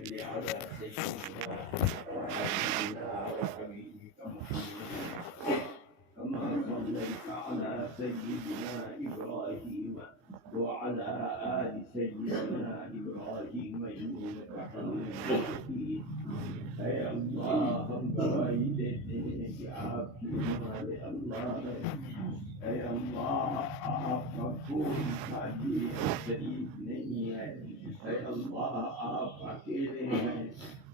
صل على سيدنا وحبيبنا وحبيبك محمد كما صليت على سيدنا إبراهيم وعلى آل سيدنا إبراهيم إنك حميد مجيد. اے اللہ ہم گواہی دیتے ہیں کہ آپ کی ہمارے اللہ ہے. اے اللہ آپ کا کوئی ساتھی اور شریک نہیں ہے. اے اللہ آپ اکیلے ہیں.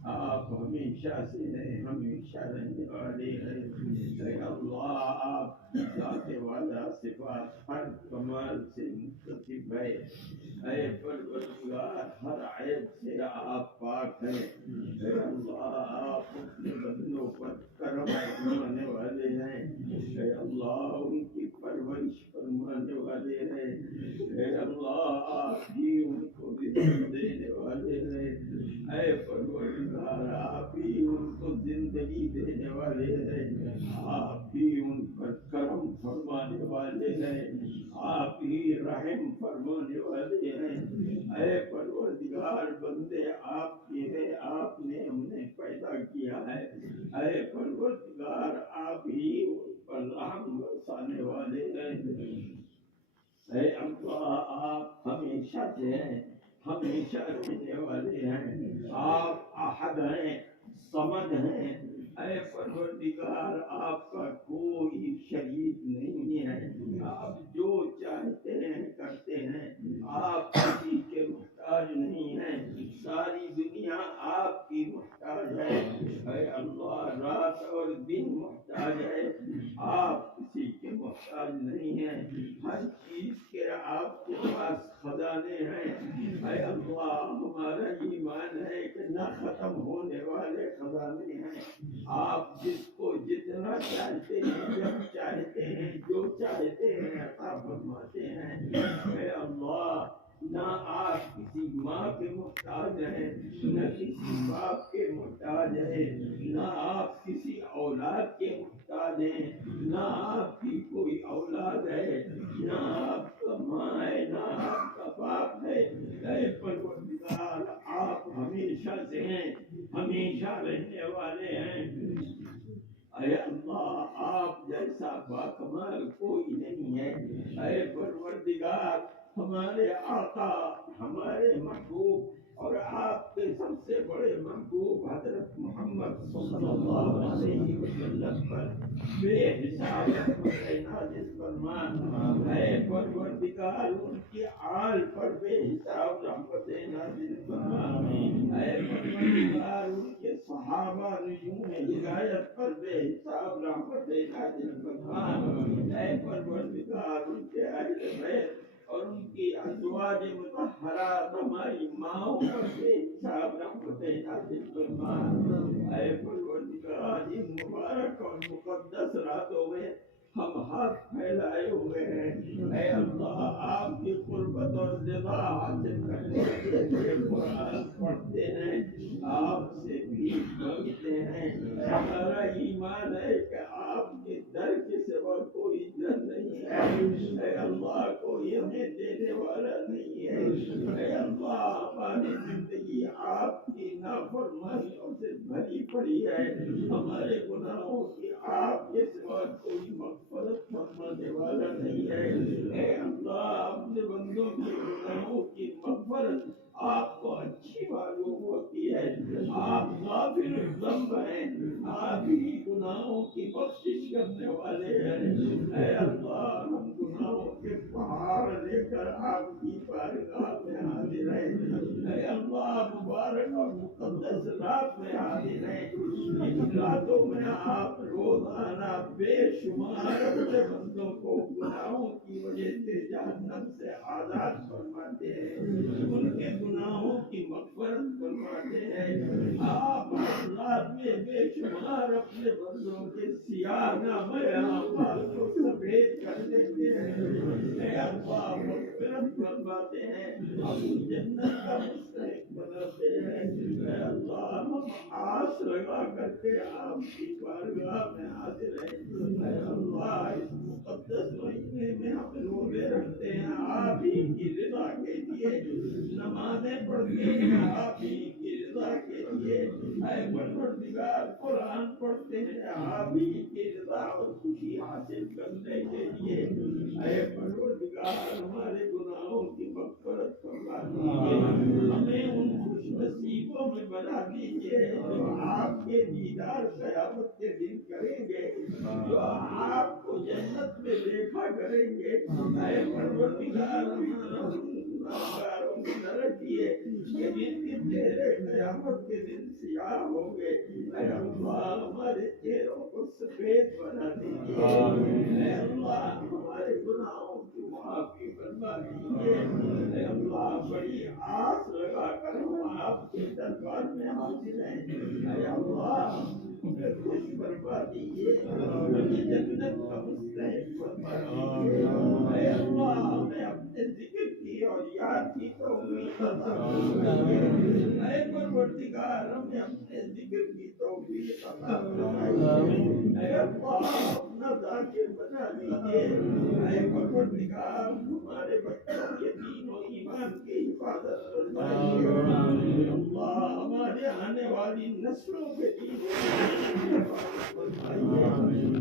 آپ ہمیشہ سے ہیں, ہمیشہ رہنے والے ہیں. اے اللہ آپ کی ذات والا صفات ہر کمال سے متصف ہے. اے پروردگار ہر عیب سے آپ پاک ہیں. اے اللہ آپ اپنے بندوں پر کرم فرمانے والے ہیں. اے اللہ ان کی پرورش فرمانے والے ہیں. اے اللہ آپ ہی ان کو رزق دینے والے ہیں. اے پروردگار آپ ہی ان کو زندگی دینے والے ہیں. آپ ہی ان پر کرم فرمانے والے ہیں. آپ ہی رحم فرمانے والے ہیں. اے پروردگار بندے آپ کے ہیں, آپ نے انہیں پیدا کیا ہے. اے پروردگار آپ ہی ان پر رحم برسانے والے ہیں. اے اللہ آپ ہمیشہ سے ہیں, ہمیشہ رہنے والے ہیں. آپ احد ہیں, صمد ہیں. اے پروردگار آپ کا کوئی شریک نہیں ہے. آپ جو چاہتے ہیں کرتے ہیں. آپ کسی کے محتاج نہیں ہیں. ساری دنیا آپ کی محتاج ہے. اے اللہ رات اور دن محتاج ہے. آپ کسی کے محتاج نہیں ہیں. ہر چیز کے آپ کے پاس خزانے ہیں. اے اللہ ہمارا ایمان ہے کہ نہ ختم ہونے والے خزانے ہیں. آپ جس کو جتنا چاہتے ہیں, جب چاہتے ہیں, جو چاہتے ہیں عطا فرماتے ہیں. اے اللہ نہ آپ کسی ماں کے محتاج ہیں, نہ کسی باپ کے محتاج ہیں, نہ آپ کسی اولاد کے محتاج ہیں, نہ آپ کی کوئی اولاد ہے, نہ آپ کا ماں ہے, نہ آپ کا باپ ہے. اے پروردگار آپ ہمیشہ سے ہیں, ہمیشہ رہنے والے ہیں. اے اللہ آپ جیسا باکمال کوئی نہیں ہے. اے پروردگار ہمارے آقا, ہمارے محبوب اور آپ کے سب سے بڑے محبوب حضرت محمد صلی اللہ علیہ وسلم پر بے حساب رحمت نازل فرما. اے پروردگار ان کی آل پر بے حساب رحمت نازل فرما. اے پروردگار ان کے صحابہ نجوم ہدایت پر بے حساب رحمت نازل فرما. اے پروردگار ان کے اہل بیت اور ان کی ازواج مطہرات ہماری ماؤں پر بے حساب رحمت نازل فرما. اے پروردگار ان مبارک اور مقدس راتوں میں ہم ہاتھ پھیلائے ہوئے ہیں. اے اللہ آپ کی قربت اور رضا حاصل کرنے کے لیے قرآن پڑھتے ہیں, آپ سے بھیک مانگتے ہیں. ہمارا ایمان ہے کہ آپ کے در کے سوا کوئی در نہیں ہے. اے اللہ کوئی ہمیں دینے والا نہیں ہے. اے اللہ ہماری زندگی آپ کی نافرمانیوں سے بھری پڑی ہے. ہمارے گناہوں کی آپ کے سوا کوئی مغفرت فرمانے والا نہیں ہے. اے اللہ اپنے بندوں کے گناہوں کی مغفرت آپ کو اچھی معلوم ہوتی ہے. آپ غافر الذنب ہیں, آپ ہی گناہوں کی بخشش کرنے والے ہیں. اے اللہ ہم گناہوں کے پہاڑ لے کر آپ کی بارگاہ میں حاضر ہیں. اے اللہ مبارک اور مقدس رات میں حاضر ہیں. ان راتوں میں آپ روزانہ بے شمار اپنے بندوں کو گناہوں کی وجہ سے جہنم سے آزاد فرماتے ہیں, ان کے گناہوں کی مغفرت فرماتے ہیں. آپ رات میں بے شمار اپنے بندوں کے سیاہ نامہ اعمال کو سفید کر دیتے ہیں. اے اللہ مغفرت فرماتے ہیں, ہم جنت کا مستحق بناتے ہیں. اے اللہ ہم آس لگا کر کے آپ کی بارگاہ میں حاضر ہیں. اے اللہ اس مقدس مہینے میں ہم روزے رکھتے ہیں آپ ہی کی رضا کے لیے, نمازیں پڑھتے ہیں آپ ہی کی رضا پروردگار قرآن پڑھتے ہیں آپ ہی کی رضا اور خوشی حاصل کرنے کے لیے اے پروردگار ہمارے گناہوں کی مغفرت فرما دیجیے ہمیں ان خوش نصیبوں میں بنا دیجیے جو آپ کے دیدار قیامت کے دن کریں گے جو آپ کو جنت میں دیکھا کریں گے اے پروردگار ہمارا گناہگاروں کی نہ رکھیے کہ جن کے چہرے قیامت کے دن سیاہ ہوں گے اے اللہ ہمارے چہروں کو سفید بنا دیجیے اے اللہ ہمارے گناہوں کی معافی فرما دیجیے اے اللہ بڑی آس لگا کر ہم آپ کے دربار میں حاضر ہیں اے اللہ ہمیں خوش فرما دیجیے ہمیں جنت کا مستحق فرما دیجیے اے اللہ ہمیں اپنے ذکر کی اور یاد کی توفیق عطا فرمائیے اے پروردگار ہمیں اپنے ذکر کی توفیق عطا فرمائیے اے اللہ اپنا ذاکر بنا دیجیے اے پروردگار ہمارے بچوں کے دین و ایمان کی حفاظت فرمائیے اللہ ہمارے آنے والی نسلوں کے دین و ایمان کی حفاظت فرمائیے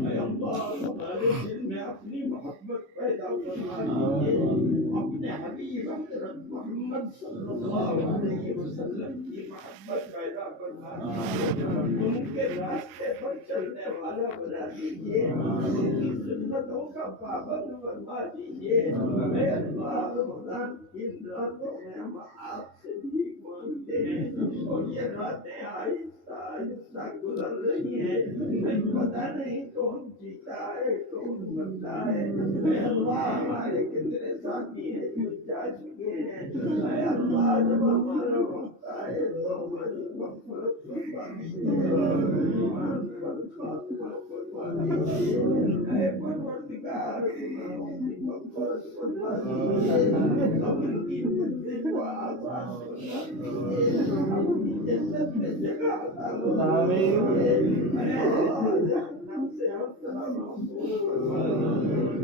اے اللہ ہمارے دل میں اپنی محبت پیدا فرما دیجیے اپنے حبیب حضرت محمد صلی اللہ علیہ وسلم کی محبت پیدا فرما دیجیے ان کے راستے پر چلنے والا بنا دیجیے ان کی سنتوں کا پابند فرما دیجیے اے اللہ رمضان کی راتوں میں ہم آپ سے بھی مانگتے ہیں اور یہ راتیں آہستہ آہستہ گزر رہی ہیں نہیں پتہ نہیں کون جیتا ہے کون مرتا ہے اے اللہ ہمارے کتنے ساتھی ہیں جو جا چکے ہیں اے اللہ جب ہمارا وقت آئے تو ہماری مغفرت فرما دیجیے ایمان پر خاتمہ فرما دیجیے اے پروردگار گناہوں کی مغفرت فرما دیجیے قبر کی منزل کو آسان فرما دیجیے اپنی جنت میں جگہ عطا فرما دیجیے اے اللہ جہنم سے ہر طرح محفوظ فرما دیجیے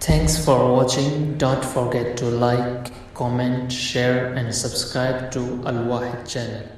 Thanks for watching. Don't forget to like, comment, share and subscribe to Al Wahid channel.